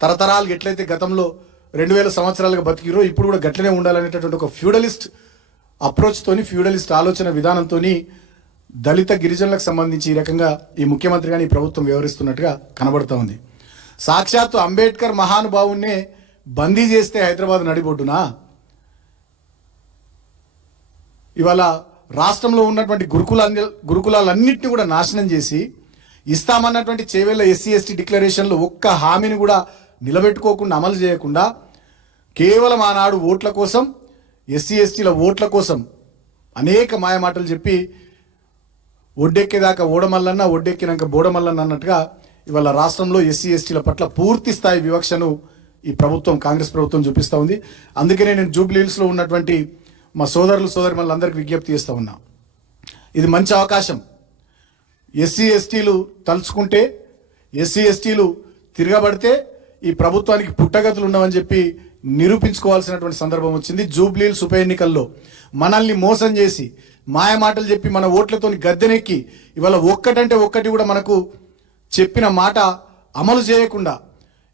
తరతరాలు ఎట్లయితే గతంలో 2000 సంవత్సరాలుగా బతికిరో ఇప్పుడు కూడా గట్లనే ఉండాలనేటటువంటి ఒక ఫ్యూడలిస్ట్ అప్రోచ్తోని, ఫ్యూడలిస్ట్ ఆలోచన విధానంతోని దళిత గిరిజనులకు సంబంధించి ఈ రకంగా ఈ ముఖ్యమంత్రి కానీ ఈ ప్రభుత్వం వ్యవహరిస్తున్నట్టుగా కనబడుతూ ఉంది. సాక్షాత్తు అంబేద్కర్ మహానుభావున్నే బందీ చేస్తే హైదరాబాద్ నడిబొడ్డునా ఇవాళ రాష్ట్రంలో ఉన్నటువంటి గురుకులాలన్నింటినీ కూడా నాశనం చేసి ఇస్తామన్నటువంటి చేవేళ్ల ఎస్సీ ఎస్టీ డిక్లరేషన్లో ఒక్క హామీని కూడా నిలబెట్టుకోకుండా అమలు చేయకుండా కేవలం ఆనాడు ఓట్ల కోసం, ఎస్సీ ఎస్టీల ఓట్ల కోసం అనేక మాయమాటలు చెప్పి ఒడ్డెక్కేదాకా ఓడమల్లన్న, ఒడ్డెక్కినాక బోడమల్లన్న అన్నట్టుగా ఇవాళ రాష్ట్రంలో ఎస్సీ ఎస్టీల పట్ల పూర్తి స్థాయి వివక్షను ఈ ప్రభుత్వం, కాంగ్రెస్ ప్రభుత్వం చూపిస్తూ ఉంది. అందుకనే నేను జూబ్లీ హిల్స్లో ఉన్నటువంటి మా సోదరులు సోదరిమణులందరికీ విజ్ఞప్తి చేస్తూ ఉన్నా, ఇది మంచి అవకాశం. ఎస్సీ ఎస్టీలు తలుచుకుంటే, ఎస్సీ ఎస్టీలు తిరగబడితే ఈ ప్రభుత్వానికి పుట్టగతులు ఉండవని చెప్పి నిరూపించుకోవాల్సినటువంటి సందర్భం వచ్చింది. జూబ్లీ హిల్స్ ఉప ఎన్నికల్లో మనల్ని మోసం చేసి మాయమాటలు చెప్పి మన ఓట్లతోని గద్దెనెక్కి ఇవాళ ఒక్కటంటే ఒక్కటి కూడా మనకు చెప్పిన మాట అమలు చేయకుండా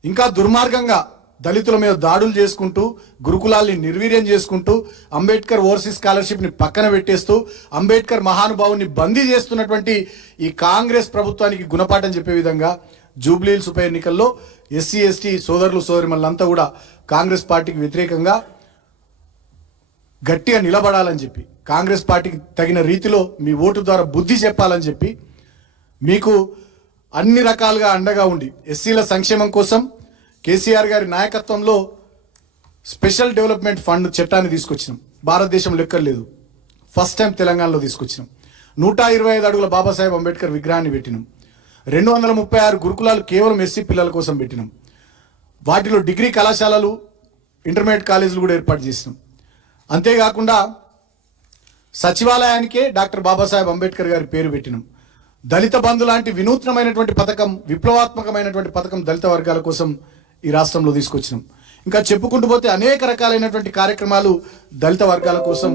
ఇంకా దుర్మార్గంగా దళితుల మీద దాడులు చేసుకుంటూ, గురుకులాల్ని నిర్వీర్యం చేసుకుంటూ, అంబేద్కర్ ఓవర్సీస్ స్కాలర్షిప్ని పక్కన పెట్టేస్తూ, అంబేద్కర్ మహానుభావుని బందీ చేస్తున్నటువంటి ఈ కాంగ్రెస్ ప్రభుత్వానికి గుణపాఠం చెప్పే విధంగా జూబ్లీ హిల్స్ ఉప ఎన్నికల్లో ఎస్సీ ఎస్టీ సోదరులు సోదరిమణులంతా కూడా కాంగ్రెస్ పార్టీకి వ్యతిరేకంగా గట్టిగా నిలబడాలని చెప్పి, కాంగ్రెస్ పార్టీకి తగిన రీతిలో మీ ఓటు ద్వారా బుద్ధి చెప్పాలని చెప్పి, మీకు అన్ని రకాలుగా అండగా ఉండి ఎస్సీల సంక్షేమం కోసం కేసీఆర్ గారి నాయకత్వంలో స్పెషల్ డెవలప్మెంట్ ఫండ్ చట్టాన్ని తీసుకొచ్చినాం. భారతదేశం లెక్కలేదు, ఫస్ట్ టైం తెలంగాణలో తీసుకొచ్చినాం. 125 అడుగుల బాబాసాహెబ్ అంబేద్కర్ విగ్రహాన్ని పెట్టినాం. 236 గురుకులాలు కేవలం ఎస్సీ పిల్లల కోసం పెట్టినాం. వాటిలో డిగ్రీ కళాశాలలు, ఇంటర్మీడియట్ కాలేజీలు కూడా ఏర్పాటు చేసినాం. అంతేకాకుండా సచివాలయానికే డాక్టర్ బాబాసాహెబ్ అంబేద్కర్ గారి పేరు పెట్టినాం. దళిత బంధు లాంటి వినూత్నమైనటువంటి పథకం, విప్లవాత్మకమైనటువంటి పథకం దళిత వర్గాల కోసం ఈ రాష్ట్రంలో తీసుకొచ్చినాం. ఇంకా చెప్పుకుంటూ పోతే అనేక రకాలైనటువంటి కార్యక్రమాలు దళిత వర్గాల కోసం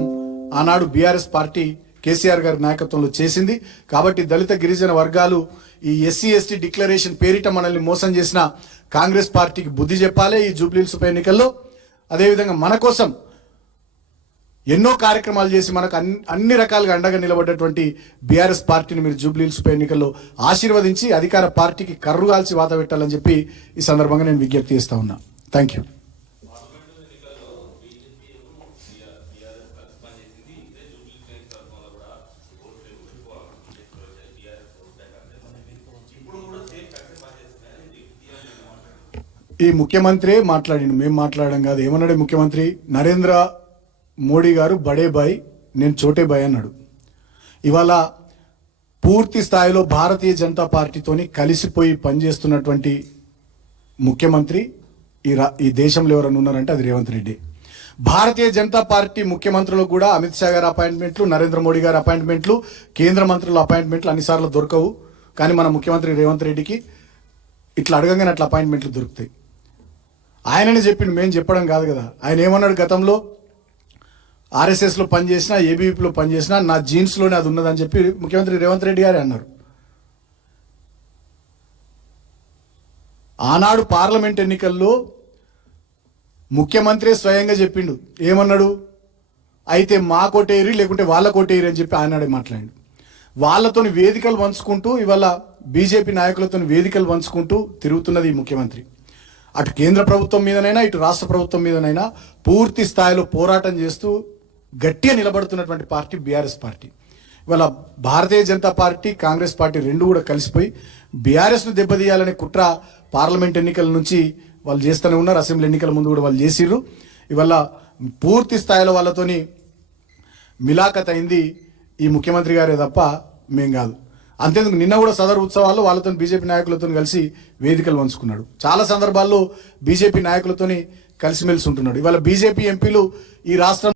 ఆనాడు బీఆర్ఎస్ పార్టీ కేసీఆర్ గారి నాయకత్వంలో చేసింది. కాబట్టి దళిత గిరిజన వర్గాలు ఈ ఎస్సీ ఎస్టీ డిక్లరేషన్ పేరిట మనల్ని మోసం చేసిన కాంగ్రెస్ పార్టీకి బుద్ధి చెప్పాలి ఈ జూబ్లీ హిల్స్ ఉప ఎన్నికల్లో. అదేవిధంగా మన కోసం ఎన్నో కార్యక్రమాలు చేసి మనకు అన్ని రకాలుగా అండగా నిలబడ్డటువంటి బీఆర్ఎస్ పార్టీని మీరు జూబ్లీ హిల్స్ ఉప ఎన్నికల్లో ఆశీర్వదించి అధికార పార్టీకి కర్రుగాల్చి వాత పెట్టాలని చెప్పి ఈ సందర్భంగా నేను విజ్ఞప్తి చేస్తా ఉన్నా. Thank you. ఈ ముఖ్యమంత్రి మాట్లాడిండు, మేము మాట్లాడడం కాదు. ఏమన్నాడు ముఖ్యమంత్రి? నరేంద్ర మోడీ గారు బడే బాయ్, నేను చోటే బాయ్ అన్నాడు. ఇవాళ పూర్తి స్థాయిలో భారతీయ జనతా పార్టీతోని కలిసిపోయి పనిచేస్తున్నటువంటి ముఖ్యమంత్రి ఈ దేశంలో ఎవరైనా ఉన్నారంటే అది రేవంత్ రెడ్డి. భారతీయ జనతా పార్టీ ముఖ్యమంత్రులు కూడా అమిత్ షా గారి అపాయింట్మెంట్లు, నరేంద్ర మోడీ గారి అపాయింట్మెంట్లు, కేంద్ర మంత్రుల అపాయింట్మెంట్లు అన్నిసార్లు దొరకవు. కానీ మన ముఖ్యమంత్రి రేవంత్ రెడ్డికి ఇట్లా అడగంగానే అట్లా అపాయింట్మెంట్లు దొరుకుతాయి. ఆయననే చెప్పిండు, మేము చెప్పడం కాదు కదా. ఆయన ఏమన్నాడు? గతంలో ఆర్ఎస్ఎస్లో పనిచేసినా, ఏబీవీపీలో పనిచేసినా నా జీన్స్లోనే అది ఉన్నదని చెప్పి ముఖ్యమంత్రి రేవంత్ రెడ్డి గారే అన్నారు. ఆనాడు పార్లమెంట్ ఎన్నికల్లో ముఖ్యమంత్రి స్వయంగా చెప్పిండు. ఏమన్నాడు? అయితే మా కోటేరి లేకుంటే వాళ్ళ కోటేరి అని చెప్పి ఆనాడే మాట్లాడిండు. వాళ్ళతోని వేదికలు పంచుకుంటూ ఇవాళ బీజేపీ నాయకులతో వేదికలు పంచుకుంటూ తిరుగుతున్నది ఈ ముఖ్యమంత్రి. అటు కేంద్ర ప్రభుత్వం మీదనైనా ఇటు రాష్ట్ర ప్రభుత్వం మీదనైనా పూర్తి స్థాయిలో పోరాటం చేస్తూ గట్టిగా నిలబడుతున్నటువంటి పార్టీ బీఆర్ఎస్ పార్టీ. ఇవాళ భారతీయ జనతా పార్టీ, కాంగ్రెస్ పార్టీ రెండు కూడా కలిసిపోయి బీఆర్ఎస్ను దెబ్బతీయాలనే కుట్ర పార్లమెంట్ ఎన్నికల నుంచి వాళ్ళు చేస్తూనే ఉన్నారు. అసెంబ్లీ ఎన్నికల ముందు కూడా వాళ్ళు చేసిర్రు. ఇవాళ పూర్తి స్థాయిలో వాళ్ళతోని మిలాఖత్ అయింది ఈ ముఖ్యమంత్రి గారే తప్ప మేం కాదు. అంతేందుకు నిన్న కూడా సదరు ఉత్సవాల్లో వాళ్ళతో బీజేపీ నాయకులతో కలిసి వేదికలు పంచుకున్నాడు. చాలా సందర్భాల్లో బీజేపీ నాయకులతోని కలిసిమెలిసి ఉంటున్నాడు. ఇవాళ బీజేపీ ఎంపీలు ఈ రాష్ట్రం